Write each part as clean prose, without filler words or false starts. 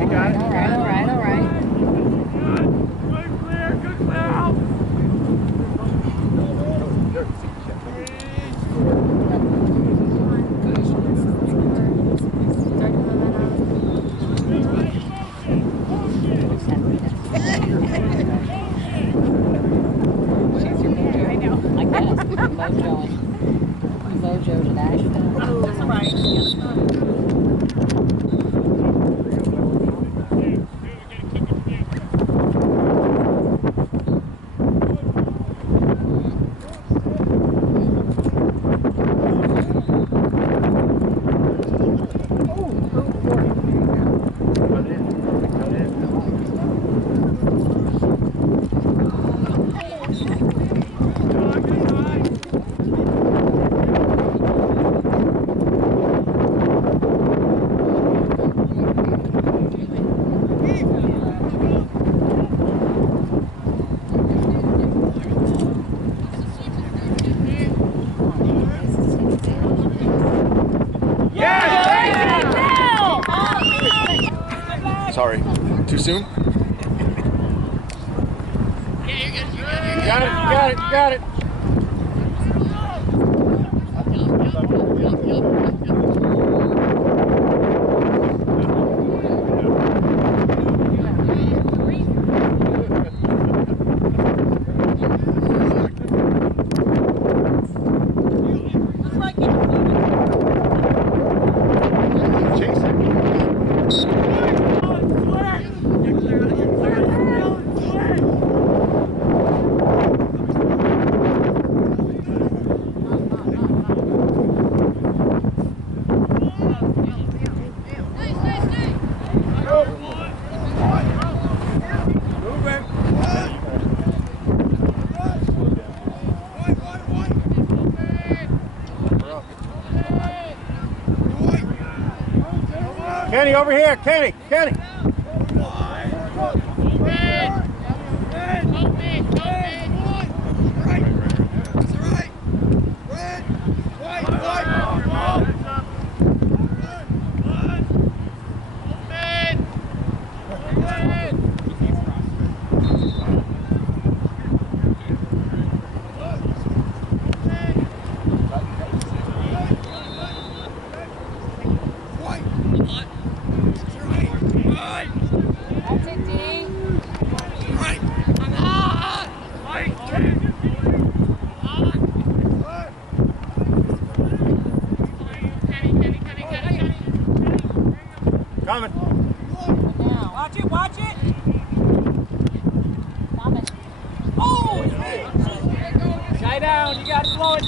You got it. All right. Good clear, good clear out. Mojo to Nashville. That's right. Sorry, too soon? You got it. Kenny, over here, Kenny. Coming. Watch it. Coming. Oh! Shy down, you got to blow it.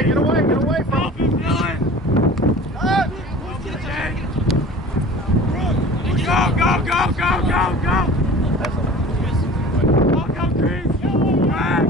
Get away from him. Go. Go, Chris. Back.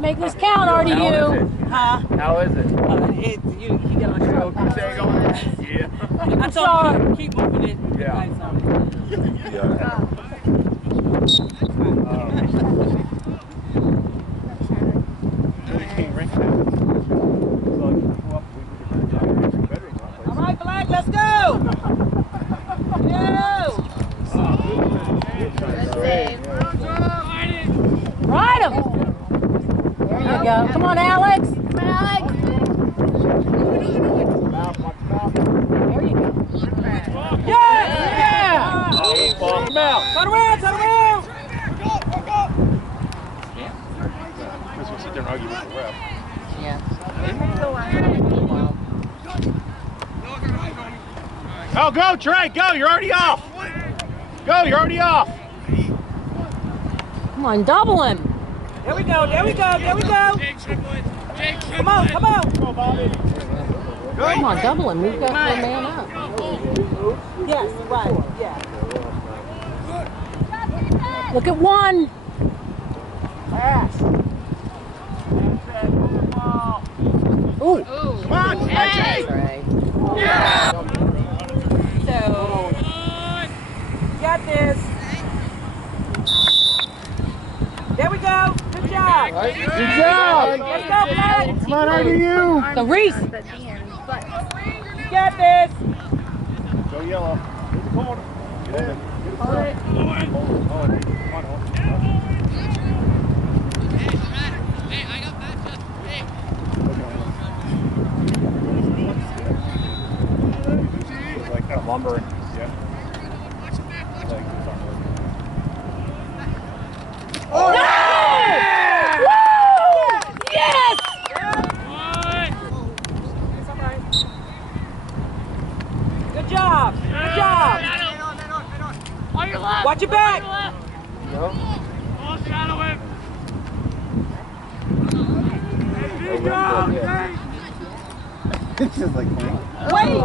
Make this count, RDU. Huh? How is it? You got my show. Yeah. I told you keep moving it. Yeah. All right, Black, let's go. Yo. Ride him. There you go. Come on, Alex. Come on, Alex. There you go. Yeah. Come out. Turn around, turn around. Chris will sit there and argue with the ref. Yeah. Oh, go, Trey, go. You're already off. Go, you're already off. Come on, double him. There we go, there we go, there we go. Come on, come on. Come on, double him. We've got one man up. Yes, right, yeah. Look at one. Pass. Ooh. Come on, Trey. Trey. So, got this. There we go. Good job. Good job. Let's go, Black. Come on, RDU. So Reese. You got this. Go yellow. Get the corner. Get in. Hold it. Hold it. Come on, hold it. Hey, I got that. Hey. Like kind of lumbering. Yeah. Like, Oh! Woo! Yes! Good job. Good job. On your left. Watch your back. Oh, shadow him. it's just like playing. Wait.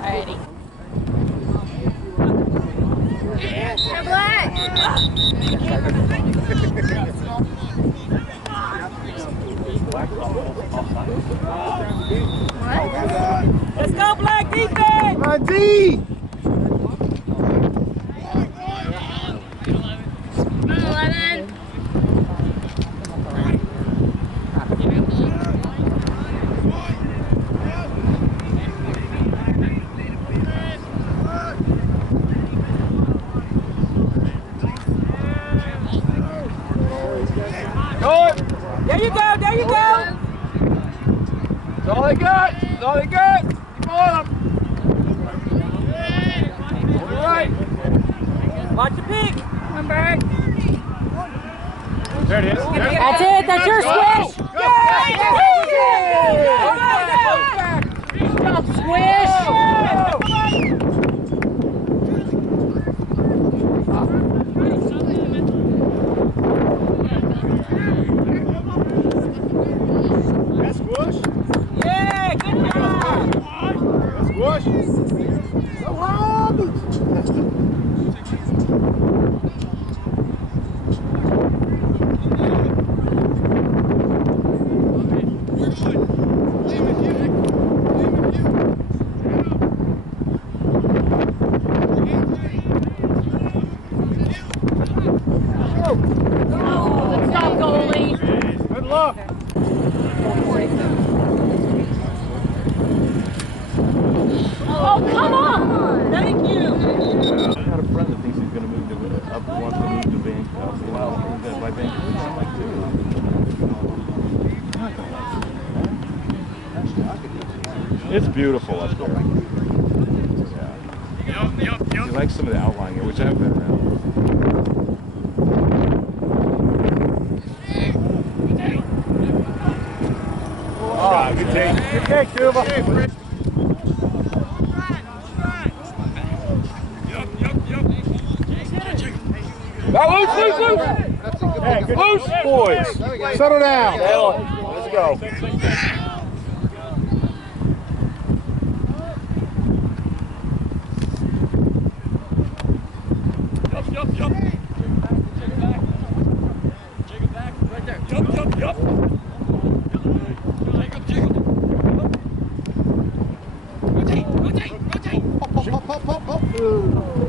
Alrighty. Let's go, Black defense. Come on, D. 11. There you go, there you go. That's all they got. That's all they got. Keep on them. All right. Watch the pick. Come back. There it is. There. That's it. That's your squish. Good job, squish. That's squish. Yeah, good job. That's squish. Go Robbie. Good job, goalie. Good luck. Oh, come on. Thank you. I got a friend that thinks he's going to move to wants to move to Vancouver. By Vancouver, I'm like, dude. It's beautiful up there. Yeah. He likes some of the outlying here, which I've been around. Oh, good take. Good take, Tuba. Hey, good loose, boys. Settle down. Let's go.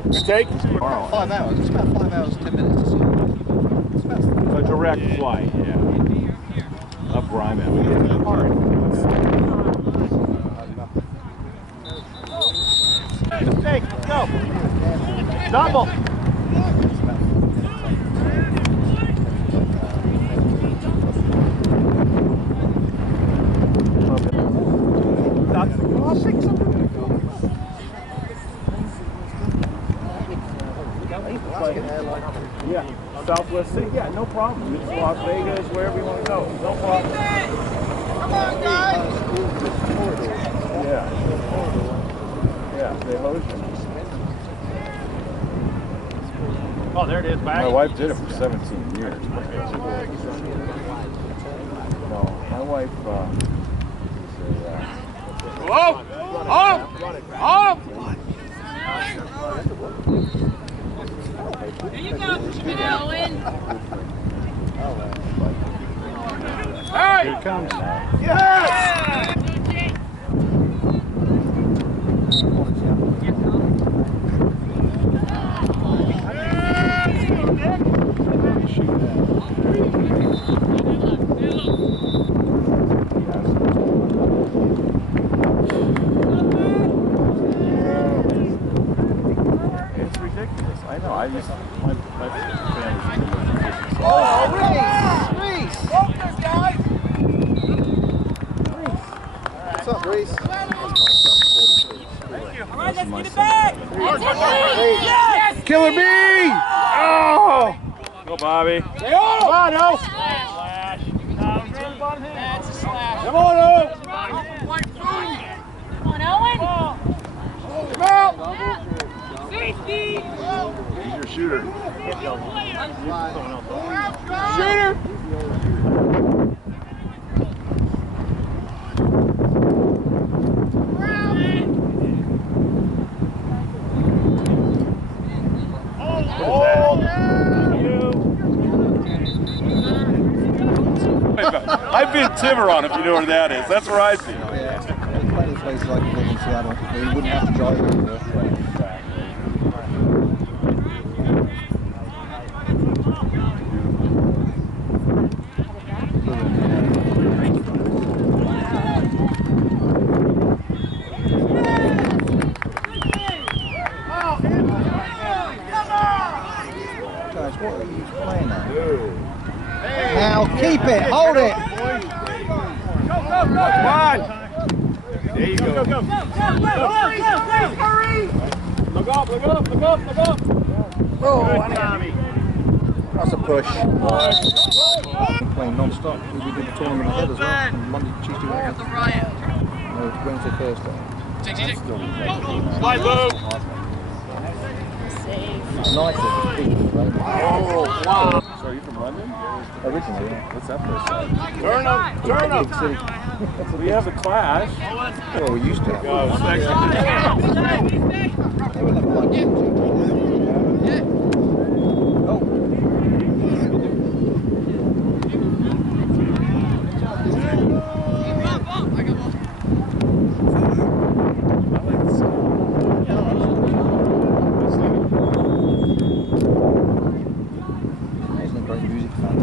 Good take. 5 hours. It's about 5 hours, 10 minutes to see. It's about A direct flight, yeah. Up where I'm at. Take, go. Double. Yeah, Southwest City. Yeah, no problem. It's Las Vegas, wherever you want to go. No problem. Come on, guys. Yeah. Yeah, they hose you. Oh, there it is, back. My wife did it for 17 years. No, my wife Oh! Oh! Oh! Here you go, Owen. Hey! Here it comes. Yes! it's ridiculous. I know. I used my family. Reese! Focus, guys! What's up, Reese? All right, let's get it back. Yes! Killer bee! Oh! Go, Bobby. Come on, O! That's a slash. Come on, O! Come on, Owen. Come out! Safety. He's your shooter. Shooter! I've been Tiburon, if you know where that is. That's where I've been. Yeah, there's plenty of places like in Seattle. You wouldn't have to drive everywhere. Guys, what are you playing at? Now keep it, hold it. Come on! There you go. Go, go, go. Look up, look up, look up, look up. Oh, that's a push. Playing non-stop. We did the tournament ahead as well. Monday, Tuesday, Wednesday. No, Wednesday, Thursday. Slide, Lou. It's nice if it's big. Oh, wow. So are you from London? Originally, yeah. What's that place? Turn up, turn up. Big city. We have a clash. Well, we used to have. Go, next. They were never like Oh. Isn't a great music fan.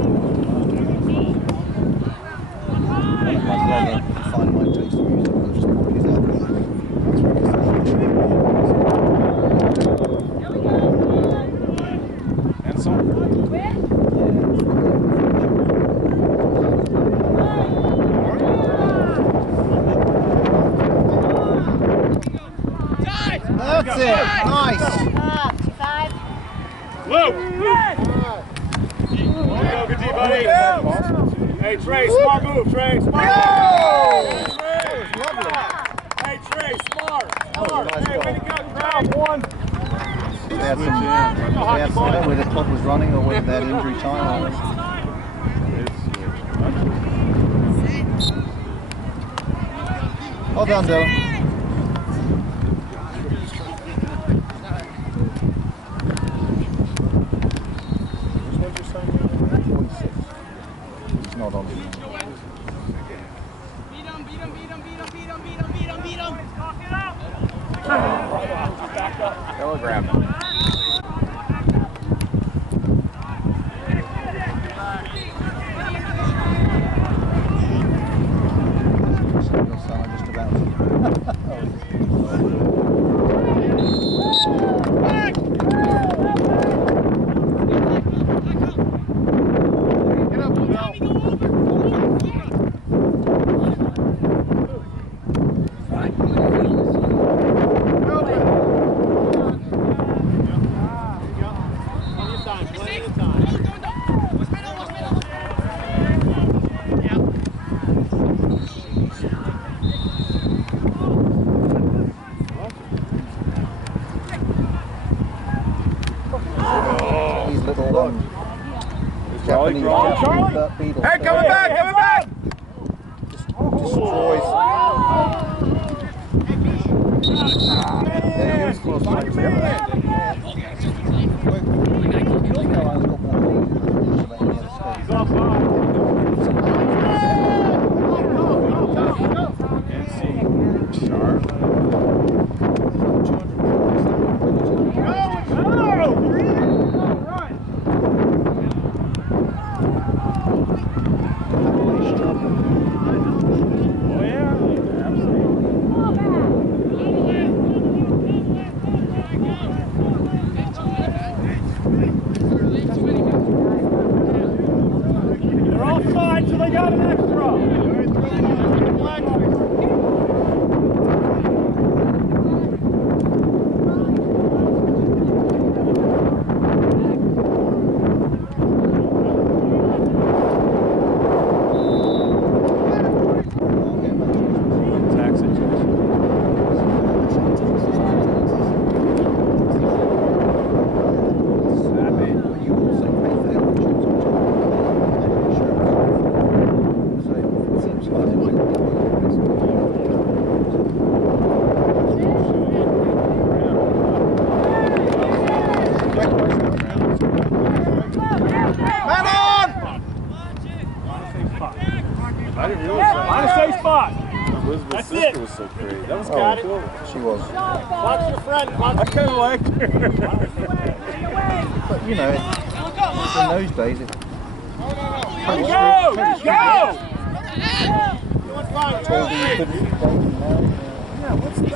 My brother find my taste in music and just copy his album. And song. That's it. Nice. 5. Lou! Go, good D, buddy. Hey, Trey, smart move, Trey. Smart move. Hey, Trey, smart. Smart. Hey, way to go, crowd. One. They had some where the clock was running or whether they had injury time. Well done, Dylan. He's not on. Telegram. Just about. These little Japanese beetles. Hey, coming back, coming back! Destroys. Yeah, he was close to it. I didn't realize that. On a safe spot. Elizabeth's sister was so great. That was kind of cool. She was. Watch your friend. I kind of liked her. But you know, in those days, it Go! told you you couldn't play now. Yeah, what's the...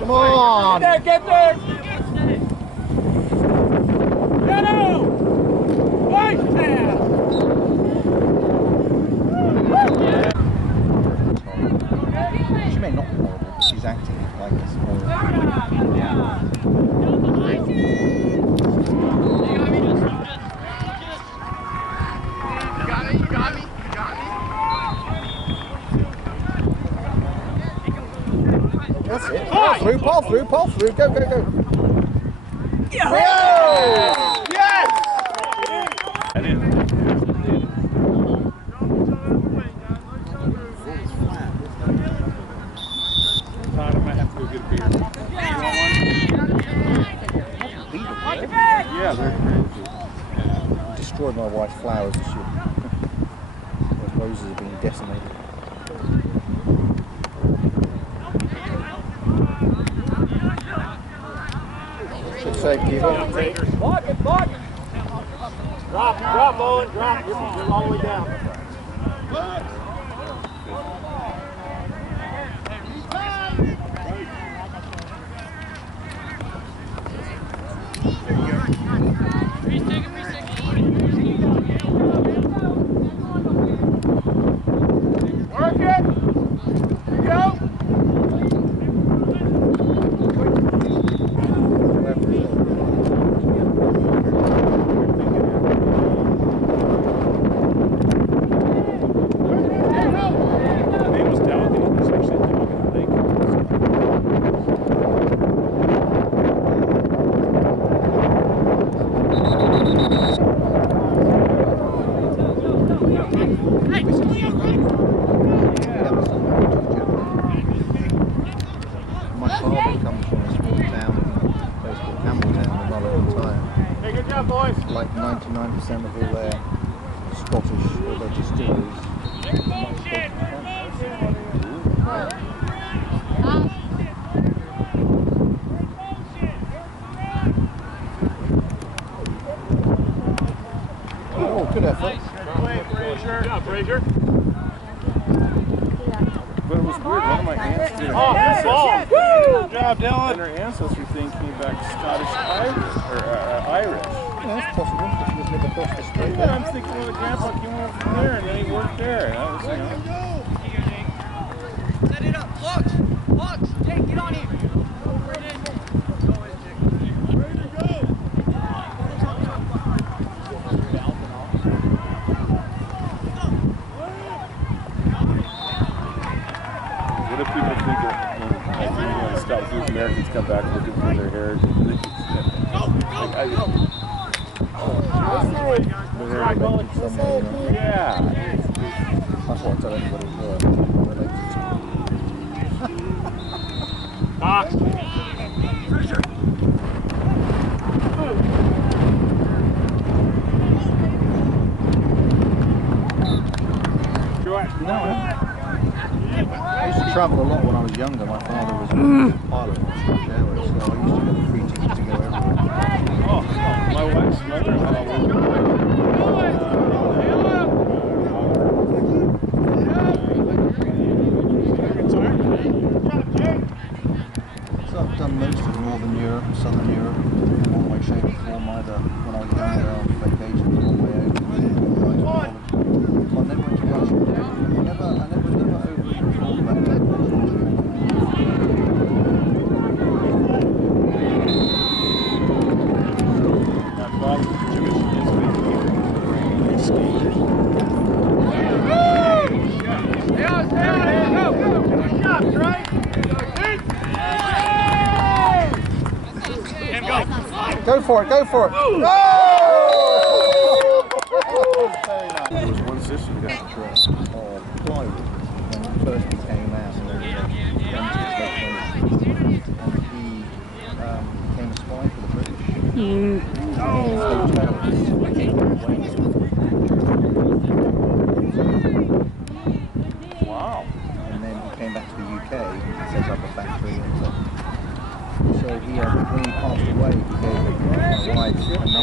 Come on! Get there! Get out! Right there! She may not be horrible, but she's acting like a small. That's it. Pass through, go, go, go. Yeah. Yes! Todd, I might have to go get a beer. Yeah, they're crazy. Destroyed my wife's flowers this year. Those roses are being decimated. Should say, keep on. Block it, block it! Drop, Owen, drop. You're all the way down. Work it! Go! boys. like 99% of all their Scottish, all their distilleries. Oh, good effort. Good job, Frazier. But it was weird. One of my aunts did. Oh, good ball. Good job, And Dylan. her ancestry thing came back Scottish Irish or Irish. Yeah, that's possible. If you just live across the street. Yeah, I'm thinking, well, the grandpa came over from there and then he worked there. And I was, you know. Set it up. Lux. Jake, get on here. What do people think of when Scottish Americans come back looking for their heritage? Yeah. That's what I tell anybody who relates to. Box. I used to travel a lot when I was younger. My father was a pilot on Scottish Airways, so I used to get free tickets to go everywhere. Oh, my wife's mother-in-law So I've done most of Northern Europe and Southern Europe in one way, shape or form, either when I was younger on vacations one way over, but I never went to Russia. I never overly thought about that. Go for it, go for it. Oh! Very nice. There was one sister who got the dress. Plywood, when it first became out, and he became a spy for the British. Wow. And then he came back to the UK and set up a factory and so he when he passed away, he gave my wife and